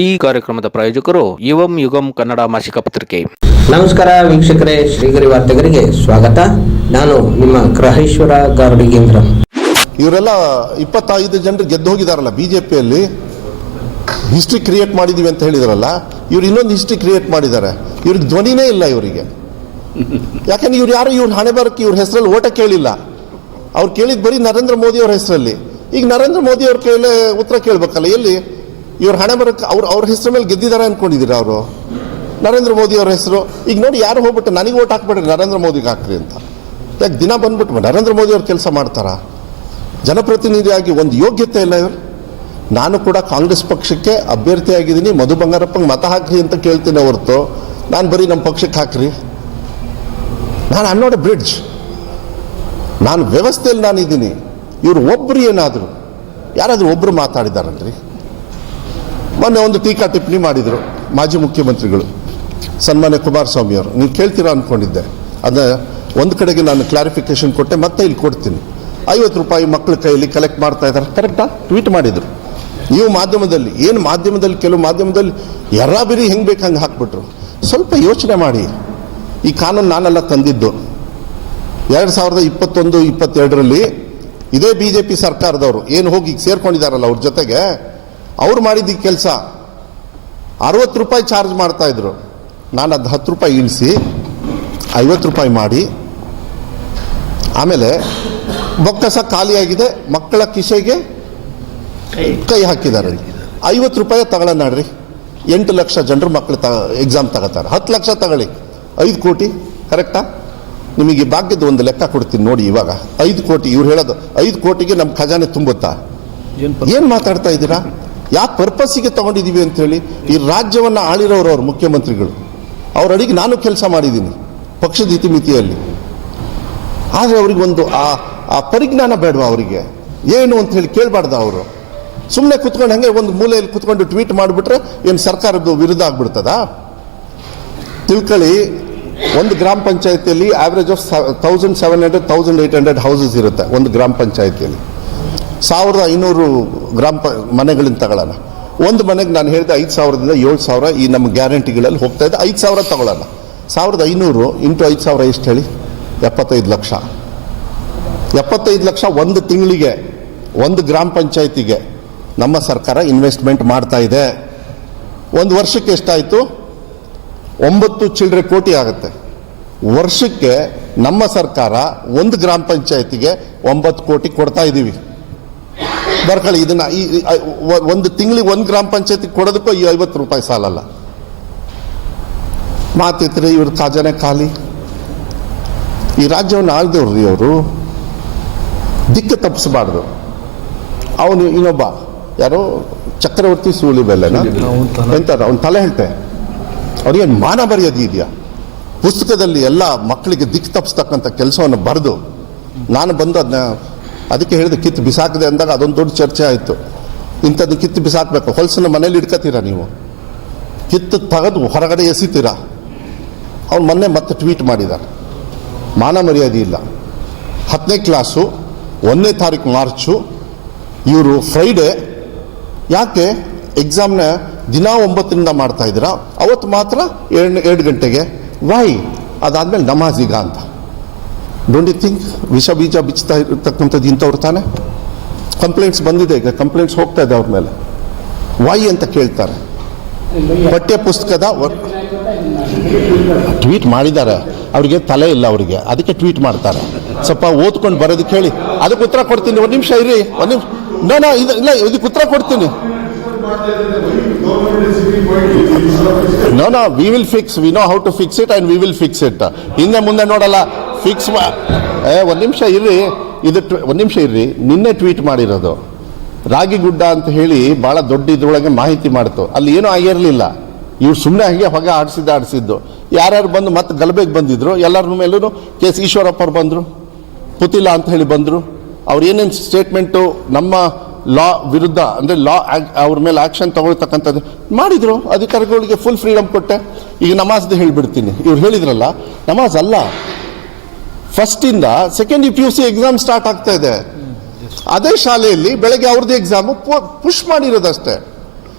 ಈ ಕಾರ್ಯಕ್ರಮದ ಪ್ರಾಯೋಜಕರು ಯುವಂ ಯುಗಂ ಕನ್ನಡ ಮಾಸಿಕ ಪತ್ರಿಕೆ. ನಮಸ್ಕಾರ ವೀಕ್ಷಕರೇ ಶ್ರೀಗರಿ ವಾರ್ತೆಗರಿಗೆ ಸ್ವಾಗತ. ನಾನು ನಿಮ್ಮ ಗ್ರಹೇಶ್ವರ ಗಾರ್ಡಿಗೇಂದ್ರ ಇವರೆಲ್ಲ ಇಪ್ಪತ್ತೈದು ಜನರು ಗೆದ್ದು ಹೋಗಿದಾರಲ್ಲ ಬಿಜೆಪಿಯಲ್ಲಿ? ಜೆ ಪಿಯಲ್ಲಿ ಹಿಸ್ಟ್ರಿ ಕ್ರಿಯೇಟ್ ಮಾಡಿದೀವಿ ಅಂತ ಹೇಳಿದಾರಲ್ಲ ಇವ್ರು ಇನ್ನೊಂದು ಹಿಸ್ಟ್ರಿ ಕ್ರಿಯೇಟ್ ಮಾಡಿದ್ದಾರೆ. ಇವ್ರಿಗೆ ಧ್ವನಿನೇ ಇಲ್ಲ ಇವರಿಗೆ. ಯಾಕಂದ್ರೆ ಇವ್ರು ಯಾರು ಇವ್ರ ಹಣೆ ಬರಕ್ಕೆ ಇವ್ರ ಹೆಸರಲ್ಲಿ ಓಟ ಕೇಳಿಲ್ಲ. ಅವ್ರು ಕೇಳಿದ್ ಬರೀ ನರೇಂದ್ರ ಮೋದಿ ಅವ್ರ ಹೆಸರಲ್ಲಿ. ಈಗ ನರೇಂದ್ರ ಮೋದಿ ಅವ್ರ ಕೇಳಿ ಉತ್ತರ ಕೇಳ್ಬೇಕಲ್ಲ ಎಲ್ಲಿ? ಇವ್ರ ಹಣೆ ಬರಕ್ಕೆ ಅವ್ರು ಅವ್ರ ಹೆಸರು ಮೇಲೆ ಗೆದ್ದಿದ್ದಾರೆ ಅನ್ಕೊಂಡಿದ್ದೀರಾ ಅವರು? ನರೇಂದ್ರ ಮೋದಿ ಅವ್ರ ಹೆಸರು. ಈಗ ನೋಡಿ ಯಾರು ಹೋಗ್ಬಿಟ್ಟು ನನಗೆ ಓಟ್ ಹಾಕ್ಬೇಡ್ರಿ ನರೇಂದ್ರ ಮೋದಿಗೆ ಹಾಕ್ರಿ ಅಂತ. ಯಾಕೆ ದಿನ ಬಂದ್ಬಿಟ್ಟು ನರೇಂದ್ರ ಮೋದಿ ಅವ್ರು ಕೆಲಸ ಮಾಡ್ತಾರಾ? ಜನಪ್ರತಿನಿಧಿಯಾಗಿ ಒಂದು ಯೋಗ್ಯತೆ ಇಲ್ಲ ಇವರು. ನಾನು ಕೂಡ ಕಾಂಗ್ರೆಸ್ ಪಕ್ಷಕ್ಕೆ ಅಭ್ಯರ್ಥಿಯಾಗಿದ್ದೀನಿ ಮಧು ಬಂಗಾರಪ್ಪಂಗೆ ಮತ ಹಾಕ್ರಿ ಅಂತ ಕೇಳ್ತೀನಿ ಹೊರತು. ನಾನು ಬರೀ ನಮ್ಮ ಪಕ್ಷಕ್ಕೆ ಹಾಕ್ರಿ. ನಾನು ಅನ್ನೋಡ ಬ್ರಿಡ್ಜ್ ನಾನು ವ್ಯವಸ್ಥೆಯಲ್ಲಿ ನಾನಿದ್ದೀನಿ. ಇವರು ಒಬ್ಬರು ಏನಾದರೂ ಯಾರಾದರೂ ಒಬ್ಬರು ಮಾತಾಡಿದಾರಲ್ರಿ ಮೊನ್ನೆ ಒಂದು ಟೀಕಾ ಟಿಪ್ಪಣಿ ಮಾಡಿದರು ಮಾಜಿ ಮುಖ್ಯಮಂತ್ರಿಗಳು. ಸನ್ಮಾನ್ಯ ಕುಮಾರಸ್ವಾಮಿ ಅವರು ನೀವು ಕೇಳ್ತೀರಾ ಅಂದ್ಕೊಂಡಿದ್ದೆ ಅದನ್ನ ಒಂದು ಕಡೆಗೆ ನಾನು ಕ್ಲಾರಿಫಿಕೇಶನ್ ಕೊಟ್ಟೆ, ಮತ್ತೆ ಇಲ್ಲಿ ಕೊಡ್ತೀನಿ. ಐವತ್ತು ರೂಪಾಯಿ ಮಕ್ಕಳ ಕೈಯಲ್ಲಿ ಕಲೆಕ್ಟ್ ಮಾಡ್ತಾ ಇದ್ದಾರೆ. ಕರೆಕ್ಟಾ ಟ್ವೀಟ್ ಮಾಡಿದರು. ನೀವು ಮಾಧ್ಯಮದಲ್ಲಿ, ಏನು ಮಾಧ್ಯಮದಲ್ಲಿ, ಕೆಲವು ಮಾಧ್ಯಮದಲ್ಲಿ ಬಿರಿ ಹೆಂಗೆ ಬೇಕು ಹಂಗೆ ಹಾಕ್ಬಿಟ್ರು. ಸ್ವಲ್ಪ ಯೋಚನೆ ಮಾಡಿ. ಈ ಕಾನೂನು ನಾನೆಲ್ಲ ತಂದಿದ್ದು. ಎರಡು ಸಾವಿರದ ಇಪ್ಪತ್ತೊಂದು, ಇಪ್ಪತ್ತೆರಡರಲ್ಲಿ ಇದೇ ಬಿ ಜೆ ಪಿ ಸರ್ಕಾರದವರು, ಏನು ಹೋಗಿ ಸೇರ್ಕೊಂಡಿದ್ದಾರಲ್ಲ ಅವ್ರ ಜೊತೆಗೆ ಅವ್ರು ಮಾಡಿದ ಕೆಲಸ. ಅರವತ್ತು ರೂಪಾಯಿ ಚಾರ್ಜ್ ಮಾಡ್ತಾ ಇದ್ರು. ನಾನು ಅದು ಹತ್ತು ರೂಪಾಯಿ ಇಳಿಸಿ ಐವತ್ತು ರೂಪಾಯಿ ಮಾಡಿ ಆಮೇಲೆ ಬೊಕ್ಕಸ ಖಾಲಿಯಾಗಿದೆ ಮಕ್ಕಳ ಕಿಸೆಗೆ ಕೈ ಹಾಕಿದ್ದಾರೆ. ಐವತ್ತು ರೂಪಾಯಿ ತಗೊಳ್ಳೋಣ ನೋಡ್ರಿ. ಎಂಟು ಲಕ್ಷ ಜನರು ಮಕ್ಕಳು ತ ಎಕ್ಸಾಮ್ ತಗೋತಾರೆ. ಹತ್ತು ಲಕ್ಷ ತಗೊಳ್ಳಿ. ಐದು ಕೋಟಿ ಕರೆಕ್ಟಾ? ನಿಮಗೆ ಭಾಗ್ಯದ ಒಂದು ಲೆಕ್ಕ ಕೊಡ್ತೀನಿ ನೋಡಿ ಇವಾಗ. ಐದು ಕೋಟಿ ಇವ್ರು ಹೇಳೋದು ಐದು ಕೋಟಿಗೆ ನಮ್ಮ ಖಜಾನೆ ತುಂಬುತ್ತಾ? ಏನು ಮಾತಾಡ್ತಾ ಇದ್ದೀರಾ? ಯಾವ ಪರ್ಪಸ್ಸಿಗೆ ತಗೊಂಡಿದ್ದೀವಿ ಅಂತ ಹೇಳಿ ಈ ರಾಜ್ಯವನ್ನು ಆಳಿರೋರು ಅವರು ಮುಖ್ಯಮಂತ್ರಿಗಳು. ಅವ್ರ ಅಡಿಗೆ ನಾನು ಕೆಲಸ ಮಾಡಿದ್ದೀನಿ ಪಕ್ಷದ ಇತಿಮಿತಿಯಲ್ಲಿ. ಆದರೆ ಅವ್ರಿಗೆ ಒಂದು ಆ ಆ ಪರಿಜ್ಞಾನ ಬೇಡವಾ ಅವರಿಗೆ? ಏನು ಅಂತ ಹೇಳಿ ಕೇಳಬಾರ್ದ ಅವರು. ಸುಮ್ಮನೆ ಕುತ್ಕೊಂಡು ಹಂಗೆ ಒಂದು ಮೂಲೆಯಲ್ಲಿ ಕುತ್ಕೊಂಡು ಟ್ವೀಟ್ ಮಾಡಿಬಿಟ್ರೆ ಏನು ಸರ್ಕಾರದ ವಿರುದ್ಧ ಆಗ್ಬಿಡ್ತದ? ತಿಳ್ಕೊಳ್ಳಿ ಒಂದು ಗ್ರಾಮ ಪಂಚಾಯತಿಯಲ್ಲಿ average of thousand seven hundred thousand eight hundred houses ಇರುತ್ತೆ ಒಂದು ಗ್ರಾಮ ಪಂಚಾಯತಿಯಲ್ಲಿ. ಸಾವಿರದ ಐನೂರು ಗ್ರಾಮ ಪ ಮನೆಗಳಿಂದ ತಗೊಳ್ಳೋಣ. ಒಂದು ಮನೆಗೆ ನಾನು ಹೇಳಿದೆ ಐದು ಸಾವಿರದಿಂದ ಏಳು ಸಾವಿರ ಈ ನಮ್ಮ ಗ್ಯಾರಂಟಿಗಳಲ್ಲಿ ಹೋಗ್ತಾ ಇದೆ, ಐದು ಸಾವಿರ ತಗೊಳ್ಳೋಣ. ಸಾವಿರದ ಐನೂರು ಇಂಟು ಐದು ಸಾವಿರ ಎಷ್ಟು ಹೇಳಿ? ಎಪ್ಪತ್ತೈದು ಲಕ್ಷ. ಎಪ್ಪತ್ತೈದು ಲಕ್ಷ ಒಂದು ತಿಂಗಳಿಗೆ, ಒಂದು ಗ್ರಾಮ ಪಂಚಾಯತಿಗೆ ನಮ್ಮ ಸರ್ಕಾರ ಇನ್ವೆಸ್ಟ್ಮೆಂಟ್ ಮಾಡ್ತಾ ಇದೆ. ಒಂದು ವರ್ಷಕ್ಕೆ ಎಷ್ಟಾಯಿತು? ಒಂಬತ್ತು ಚಿಲ್ಲರೆ ಕೋಟಿ ಆಗುತ್ತೆ. ವರ್ಷಕ್ಕೆ ನಮ್ಮ ಸರ್ಕಾರ ಒಂದು ಗ್ರಾಮ ಪಂಚಾಯತಿಗೆ ಒಂಬತ್ತು ಕೋಟಿ ಕೊಡ್ತಾ ಇದ್ದೀವಿ ಬರ್ಕೊಳ್ಳಿ ಇದನ್ನ ಈ ಒಂದು ತಿಂಗಳಿಗೆ ಒಂದು ಗ್ರಾಮ ಪಂಚಾಯತಿ ಕೊಡೋದಕ್ಕೂ ಈ ಐವತ್ತು ರೂಪಾಯಿ ಸಾಲಲ್ಲ. ಮಾತಿತ್ರಿ ಇವ್ರ ಖಜಾನೆ ಖಾಲಿ. ಈ ರಾಜ್ಯವನ್ನು ಆಳ್ದವ್ರು ರೀ ಅವರು ದಿಕ್ಕ ತಪ್ಪಿಸಬಾರ್ದು. ಅವನು ಇನ್ನೊಬ್ಬ ಯಾರೋ ಚಕ್ರವರ್ತಿ ಸೂಳಿ ಬೆಲೆನ ಎಂತಾರ ಅವ್ನು ತಲೆ. ಹೇಳ್ತೆ. ಅವ್ರಿಗೇನು ಮಾನ ಬರೆಯೋದು ಇದೆಯಾ? ಪುಸ್ತಕದಲ್ಲಿ ಎಲ್ಲ ಮಕ್ಕಳಿಗೆ ದಿಕ್ಕು ತಪ್ಪಿಸ್ತಕ್ಕಂಥ ಕೆಲಸವನ್ನು ಬರೆದು ನಾನು ಬಂದು ಅದನ್ನ ಅದಕ್ಕೆ ಹೇಳಿದೆ ಕಿತ್ತು ಬಿಸಾಕಿದೆ ಅಂದಾಗ ಅದೊಂದು ದೊಡ್ಡ ಚರ್ಚೆ ಆಯಿತು. ಇಂಥದ್ದು ಕಿತ್ತು ಬಿಸಾಕಬೇಕು. ಹೊಲಸನ್ನ ಮನೇಲಿ ಇಡ್ಕೋತೀರಾ ನೀವು? ಕಿತ್ತು ತೆಗೆದು ಹೊರಗಡೆ ಎಸಿತೀರಾ? ಅವ್ನು ಮೊನ್ನೆ ಮತ್ತೆ ಟ್ವೀಟ್ ಮಾಡಿದ್ದಾರೆ ಮಾನ ಮರ್ಯಾದೆ ಇಲ್ಲ. ಹತ್ತನೇ ಕ್ಲಾಸು, ಒಂದನೇ ತಾರೀಕು ಮಾರ್ಚು, ಇವರು ಫ್ರೈಡೇ ಯಾಕೆ ಎಕ್ಸಾಮ್ನ ದಿನ ಒಂಬತ್ತರಿಂದ ಮಾಡ್ತಾ ಇದ್ದೀರಾ? ಅವತ್ತು ಮಾತ್ರ ಎರಡು ಎರಡು ಗಂಟೆಗೆ. ವೈ ಅದಾದಮೇಲೆ ನಮಾಜೀಗ ಅಂತ. ಡೋಂಟ್ ಯು ಥಿಂಕ್ ವಿಷ ಬೀಜ ಬಿಚ್ಚುತ್ತಾ ಇರ್ತಕ್ಕಂಥದ್ದು ಇಂಥವ್ರು ತಾನೆ? ಕಂಪ್ಲೇಂಟ್ಸ್ ಬಂದಿದೆ ಈಗ ಕಂಪ್ಲೇಂಟ್ಸ್ ಹೋಗ್ತಾ ಇದೆ ಅವ್ರ ಮೇಲೆ. ವೈ ಅಂತ ಕೇಳ್ತಾರೆ. ಪಠ್ಯ ಪುಸ್ತಕದ ಟ್ವೀಟ್ ಮಾಡಿದ್ದಾರೆ. ಅವರಿಗೆ ತಲೆ ಇಲ್ಲ ಅವರಿಗೆ. ಅದಕ್ಕೆ ಟ್ವೀಟ್ ಮಾಡ್ತಾರೆ. ಸ್ವಲ್ಪ ಓದ್ಕೊಂಡು ಬರೋದಕ್ಕೆ ಹೇಳಿ ಅದಕ್ಕೆ ಉತ್ತರ ಕೊಡ್ತೀನಿ. ಒಂದು ನಿಮಿಷ ಇರಿ. ಒಂದು ನಿಮಿಷ ನೋ ನೋ ಇದು ಇಲ್ಲ, ಇದಕ್ಕೆ ಉತ್ತರ ಕೊಡ್ತೀನಿ. No no we will fix we know how to fix it and we will fix it ಹಿಂದೆ ಮುಂದೆ ನೋಡಲ್ಲ. ಫಿಕ್ಸ್ ಮಾ ಒಂದು ನಿಮಿಷ ಇರ್ರಿ. ಇದು ಒಂದು ನಿಮಿಷ ಇರ್ರಿ. ನಿನ್ನೆ ಟ್ವೀಟ್ ಮಾಡಿರೋದು. ರಾಗಿಗುಡ್ಡ ಅಂತ ಹೇಳಿ ಭಾಳ ದೊಡ್ಡ ಇದ್ರೊಳಗೆ ಮಾಹಿತಿ ಮಾಡ್ತು. ಅಲ್ಲಿ ಏನೂ ಆಗಿರಲಿಲ್ಲ. ಇವ್ರು ಸುಮ್ಮನೆ ಹಾಗೆ ಹೊಗೆ ಆಡಿಸಿದ್ದು ಆಡಿಸಿದ್ದು. ಯಾರ್ಯಾರು ಬಂದು ಮತ್ತೆ ಗಲಭೆಗೆ ಬಂದಿದ್ರು ಎಲ್ಲರ ಮೇಲೂ ಕೆ ಎಸ್ ಈಶ್ವರಪ್ಪ ಅವ್ರು ಬಂದರು, ಪುತಿಲ ಅಂತ ಹೇಳಿ ಬಂದರು. ಅವ್ರು ಏನೇನು ಸ್ಟೇಟ್ಮೆಂಟು ನಮ್ಮ ಲಾ ವಿರುದ್ಧ, ಅಂದರೆ ಲಾ ಅವ್ರ ಮೇಲೆ ಆ್ಯಕ್ಷನ್ ತಗೊಳ್ತಕ್ಕಂಥದ್ದು ಮಾಡಿದ್ರು. ಅಧಿಕಾರಿಗಳಿಗೆ ಫುಲ್ ಫ್ರೀಡಮ್ ಕೊಟ್ಟೆ. ಈಗ ನಮಾಜ್ದು ಹೇಳಿಬಿಡ್ತೀನಿ. ಇವ್ರು ಹೇಳಿದ್ರಲ್ಲ, ನಮಾಜ್ ಅಲ್ಲ. ಫಸ್ಟಿಂದ second P U C exam start ಆಗ್ತಾ ಇದೆ. ಅದೇ ಶಾಲೆಯಲ್ಲಿ ಬೆಳಗ್ಗೆ ಅವ್ರದ್ದು ಎಕ್ಸಾಮು ಪುಷ್ ಮಾಡಿರೋದಷ್ಟೇ.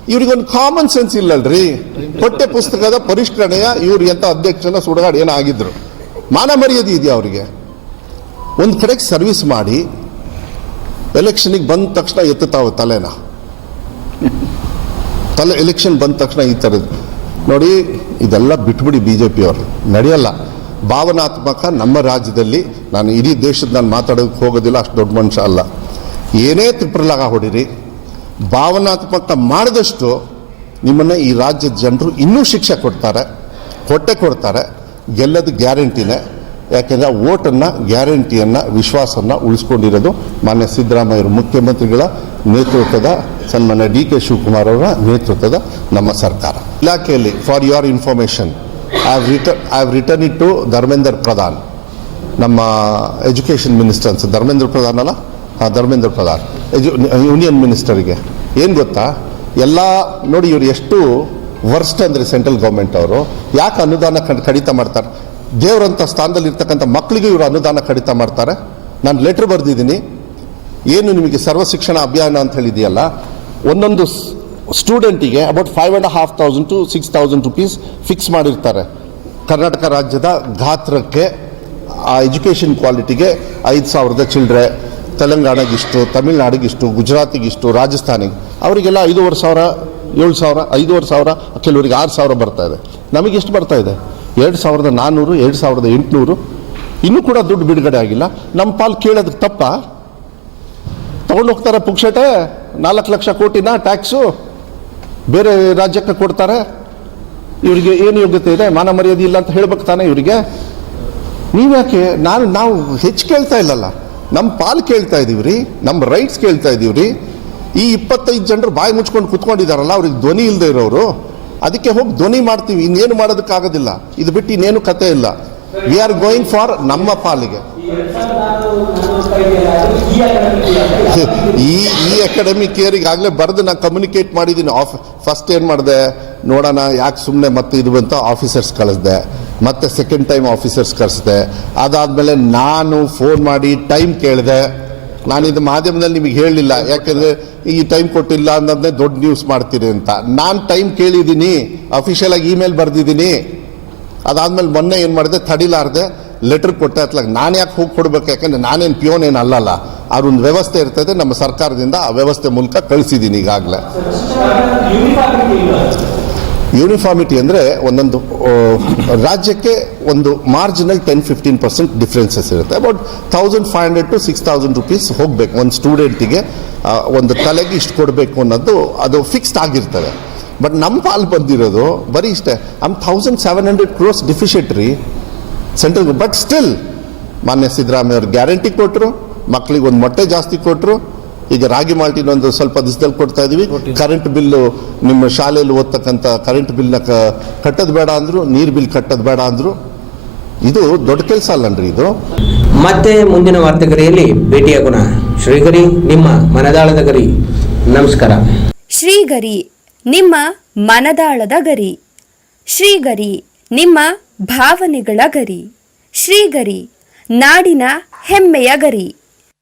ಇವ್ರಿಗೊಂದು ಕಾಮನ್ ಸೆನ್ಸ್ ಇಲ್ಲಲ್ರಿ. ಪಠ್ಯ ಪುಸ್ತಕದ ಪರಿಷ್ಕರಣೆಯ ಇವ್ರು ಎಂಥ ಅಧ್ಯಕ್ಷನ ಸುಡಗಾಡು ಏನಾಗಿದ್ರು. ಮಾನ ಮರ್ಯಾದೆ ಇದೆಯಾ ಅವರಿಗೆ? ಒಂದು ಕಡೆಗೆ ಸರ್ವಿಸ್ ಮಾಡಿ ಎಲೆಕ್ಷನಿಗೆ ಬಂದ ತಕ್ಷಣ ಎತ್ತುತ್ತಾವೆ ತಲೆನ ತಲೆ ಎಲೆಕ್ಷನ್ ಬಂದ ತಕ್ಷಣ ಈ ಥರದ್ದು ನೋಡಿ ಇದೆಲ್ಲ ಬಿಟ್ಬಿಡಿ ಬಿ ಜೆ ಪಿಯವರು ನಡೆಯಲ್ಲ ಭಾವನಾತ್ಮಕ ನಮ್ಮ ರಾಜ್ಯದಲ್ಲಿ ನಾನು ಇಡೀ ದೇಶದ ನಾನು ಮಾತಾಡೋಕ್ಕೆ ಹೋಗೋದಿಲ್ಲ ಅಷ್ಟು ದೊಡ್ಡ ಮನುಷ್ಯ ಅಲ್ಲ ಏನೇ ತ್ರಿಪ್ರಲಾಗ ಹೊಡಿರಿ ಭಾವನಾತ್ಮಕ ಮಾಡಿದಷ್ಟು ನಿಮ್ಮನ್ನು ಈ ರಾಜ್ಯದ ಜನರು ಇನ್ನೂ ಶಿಕ್ಷೆ ಕೊಡ್ತಾರೆ ಹೊಟ್ಟೆ ಕೊಡ್ತಾರೆ ಗೆಲ್ಲದ ಗ್ಯಾರಂಟಿನೇ ಯಾಕೆಂದರೆ ಆ ಓಟನ್ನು ಗ್ಯಾರಂಟಿಯನ್ನು, ವಿಶ್ವಾಸವನ್ನು ಉಳಿಸ್ಕೊಂಡಿರೋದು ಮಾನ್ಯ ಸಿದ್ದರಾಮಯ್ಯರು ಮುಖ್ಯಮಂತ್ರಿಗಳ ನೇತೃತ್ವದ ಸನ್ಮಾನ್ಯ ಡಿ ಕೆ ಶಿವಕುಮಾರ್ ಅವರ ನೇತೃತ್ವದ ನಮ್ಮ ಸರ್ಕಾರ. ಇಲಾಖೆಯಲ್ಲಿ for your information I have return return it to Dharmendra Pradhan ನಮ್ಮ ಎಜುಕೇಷನ್ ಮಿನಿಸ್ಟರ್ ಅನ್ಸ ಧರ್ಮೇಂದ್ರ ಪ್ರಧಾನ್ ಅಲ್ಲ? ಹಾಂ ಧರ್ಮೇಂದ್ರ ಪ್ರಧಾನ್ ಎಜು ಯೂನಿಯನ್ ಮಿನಿಸ್ಟರಿಗೆ ಏನು ಗೊತ್ತಾ? ಎಲ್ಲ, ನೋಡಿ ಇವರು ಎಷ್ಟು ವರ್ಸ್ಟ್ ಅಂದರೆ ಸೆಂಟ್ರಲ್ ಗೌರ್ಮೆಂಟ್ ಅವರು. ಯಾಕೆ ಅನುದಾನ ಕಡ್- ಕಡಿತ ಮಾಡ್ತಾರೆ? ದೇವರಂಥ ಸ್ಥಾನದಲ್ಲಿ ಇರ್ತಕ್ಕಂಥ ಮಕ್ಕಳಿಗೂ ಇವರು ಅನುದಾನ ಕಡಿತ ಮಾಡ್ತಾರೆ. ನಾನು ಲೆಟ್ರ್ ಬರೆದಿದ್ದೀನಿ. ಏನು ನಿಮಗೆ ಸರ್ವ ಶಿಕ್ಷಣ ಅಭಿಯಾನ ಅಂತ ಹೇಳಿದೆಯಲ್ಲ ಒಂದೊಂದು ಸ್ಟೂಡೆಂಟಿಗೆ about five and half thousand to six thousand rupees fix ಮಾಡಿರ್ತಾರೆ. ಕರ್ನಾಟಕ ರಾಜ್ಯದ ಗಾತ್ರಕ್ಕೆ, ಆ ಎಜುಕೇಷನ್ ಕ್ವಾಲಿಟಿಗೆ ಐದು ಸಾವಿರದ ಚಿಲ್ಡ್ರೆ ತೆಲಂಗಾಣಗಿಷ್ಟು ತಮಿಳ್ನಾಡಿಗಿಷ್ಟು ಗುಜರಾತಿಗಿಷ್ಟು ರಾಜಸ್ಥಾನಿಗೆ. ಅವರಿಗೆಲ್ಲ ಐದೂವರೆ ಸಾವಿರ, ಏಳು ಸಾವಿರ, ಐದೂವರೆ ಸಾವಿರ, ಕೆಲವರಿಗೆ ಆರು ಸಾವಿರ ಬರ್ತಾ ಇದೆ. ನಮಗೆ ಎಷ್ಟು ಬರ್ತಾ ಇದೆ? ಎರಡು ಸಾವಿರದ ನಾನ್ನೂರು ಎರಡು ಸಾವಿರದ ಎಂಟುನೂರು. ಇನ್ನೂ ಕೂಡ ದುಡ್ಡು ಬಿಡುಗಡೆ ಆಗಿಲ್ಲ. ನಮ್ಮ ಪಾಲು ಕೇಳೋದಕ್ಕೆ ತಪ್ಪ. ತಗೊಂಡು ಹೋಗ್ತಾರೆ ಪುಕ್ಷಟೆ, ನಾಲ್ಕು ಲಕ್ಷ ಕೋಟಿನ ಟ್ಯಾಕ್ಸು. ಬೇರೆ ರಾಜ್ಯಕ್ಕೆ ಕೊಡ್ತಾರೆ. ಇವರಿಗೆ ಏನು ಯೋಗ್ಯತೆ ಇದೆ? ಮಾನ ಮರ್ಯಾದೆ ಇಲ್ಲ ಅಂತ ಹೇಳ್ಬೇಕು ತಾನೆ ಇವರಿಗೆ. ನೀವ್ಯಾಕೆ? ನಾನು, ನಾವು ಹೆಚ್ಚು ಕೇಳ್ತಾ ಇಲ್ಲಲ್ಲ. ನಮ್ಮ ಪಾಲು ಕೇಳ್ತಾ ಇದೀವಿ ರೀ ನಮ್ಮ ರೈಟ್ಸ್ ಕೇಳ್ತಾ ಇದೀವಿ ರೀ ಈ ಇಪ್ಪತ್ತೈದು ಜನರು ಬಾಯಿ ಮುಚ್ಕೊಂಡು ಕುತ್ಕೊಂಡಿದಾರಲ್ಲ ಅವ್ರಿಗೆ ಧ್ವನಿ ಇಲ್ಲದೆ ಇರೋರು. ಅದಕ್ಕೆ ಹೋಗಿ ಧ್ವನಿ ಮಾಡ್ತೀವಿ, ಇನ್ನೇನು ಮಾಡೋದಕ್ಕಾಗೋದಿಲ್ಲ. ಇದು ಬಿಟ್ಟು ಇನ್ನೇನು ಕತೆ ಇಲ್ಲ. ವಿ ಆರ್ ಗೋಯಿಂಗ್ ಫಾರ್ ನಮ್ಮ ಪಾಲಿಗೆ. ಈ ಈ ಅಕಾಡೆಮಿ ಕೇರಿಗೆ ಆಗಲೇ ಬರೆದು ನಾನು ಕಮ್ಯುನಿಕೇಟ್ ಮಾಡಿದ್ದೀನಿ. ಆಫ್ ಫಸ್ಟ್ ಏನು ಮಾಡಿದೆ? ನೋಡೋಣ, ಯಾಕೆ ಸುಮ್ಮನೆ ಮತ್ತೆ ಇದು ಅಂತ ಆಫೀಸರ್ಸ್ ಕಳಿಸ್ದೆ. ಮತ್ತೆ ಸೆಕೆಂಡ್ ಟೈಮ್ ಆಫೀಸರ್ಸ್ ಕಳಿಸ್ದೆ. ಅದಾದಮೇಲೆ ನಾನು ಫೋನ್ ಮಾಡಿ ಟೈಮ್ ಕೇಳಿದೆ. ನಾನು ಇದು ಮಾಧ್ಯಮದಲ್ಲಿ ನಿಮಗೆ ಹೇಳಲಿಲ್ಲ. ಯಾಕಂದ್ರೆ ಈ ಟೈಮ್ ಕೊಟ್ಟಿಲ್ಲ ಅನ್ನೋದನ್ನೇ ದೊಡ್ಡ ನ್ಯೂಸ್ ಮಾಡ್ತೀರಿ ಅಂತ. ನಾನು ಟೈಮ್ ಕೇಳಿದ್ದೀನಿ ಅಫಿಷಿಯಲ್ ಆಗಿ ಇಮೇಲ್ ಬರೆದಿದ್ದೀನಿ. ಅದಾದ್ಮೇಲೆ ಮೊನ್ನೆ ಏನು ಮಾಡಿದೆ? ತಡಿಲಾರ್ದೆ ಲೆಟರ್ ಕೊಟ್ಟೆ. ಅತ್ಲಾಗ ನಾನು ಯಾಕೆ ಹೋಗಿ ಕೊಡ್ಬೇಕು? ಯಾಕಂದ್ರೆ ನಾನೇನು ಪ್ಯೂನ್ ಏನು ಅಲ್ಲಲ್ಲ. ಅವ್ರೊಂದು ವ್ಯವಸ್ಥೆ ಇರ್ತದೆ ನಮ್ಮ ಸರ್ಕಾರದಿಂದ ಆ ವ್ಯವಸ್ಥೆ ಮೂಲಕ ಕಳಿಸಿದ್ದೀನಿ ಈಗಾಗಲೇ. ಯೂನಿಫಾರ್ಮಿಟಿ ಅಂದರೆ ಒಂದೊಂದು ರಾಜ್ಯಕ್ಕೆ ಒಂದು marginal ten fifteen percent differences ಇರುತ್ತೆ. About thousand five hundred to six thousand rupees ಹೋಗಬೇಕು. ಒಂದು ಸ್ಟೂಡೆಂಟಿಗೆ ಒಂದು ತಲೆಗೆ ಇಷ್ಟು ಕೊಡಬೇಕು ಅನ್ನೋದು ಅದು ಫಿಕ್ಸ್ಡ್ ಆಗಿರ್ತದೆ. ಬಟ್ ನಮ್ಮ ಪಾಲು ಬಂದಿರೋದು ಬರೀ ಇಷ್ಟೇ. I'm thousand seven hundred crores deficient re central but still ಮಾನ್ಯ ಸಿದ್ದರಾಮಯ್ಯ ಅವ್ರು ಗ್ಯಾರಂಟಿ ಕೊಟ್ಟರು ಮಕ್ಕಳಿಗೆ ಒಂದು ಮೊಟ್ಟೆ ಜಾಸ್ತಿ ಕೊಟ್ಟರು ಈಗ ರಾಗಿ ಮಾಲ್ಟಿನ ಒಂದು ಸ್ವಲ್ಪ ದಿವಸದಲ್ಲಿ ಕೊಡ್ತಾ ಇದೀವಿ. ಕರೆಂಟ್ ಬಿಲ್ಲು ನಿಮ್ಮ ಶಾಲೆಯಲ್ಲಿ ಓದ್ತಕ್ಕಂಥ ಕರೆಂಟ್ ಬಿಲ್ನ ಕ- ಕಟ್ಟೋದು ಬೇಡ ಅಂದ್ರು ನೀರು ಬಿಲ್ ಕಟ್ಟೋದು ಬೇಡ ಅಂದ್ರು. ಇದು ದೊಡ್ಡ ಕೆಲಸ ಅಲ್ಲನ್ರಿ ಇದು. ಮತ್ತೆ ಮುಂದಿನ ವಾರ್ತೆಗರಿಯಲ್ಲಿ ಭೇಟಿಯಾಗೋಣ ಶ್ರೀಗರಿ ನಿಮ್ಮ ಮನದಾಳದ ಗರಿ. ನಮಸ್ಕಾರ. ಶ್ರೀಗರಿ ನಿಮ್ಮ ಮನದಾಳದ ಗರಿ. ಶ್ರೀಗರಿ ನಿಮ್ಮ ಭಾವನೆಗಳ ಗರಿ. ಶ್ರೀಗರಿ ನಾಡಿನ ಹೆಮ್ಮೆಯ ಗರಿ.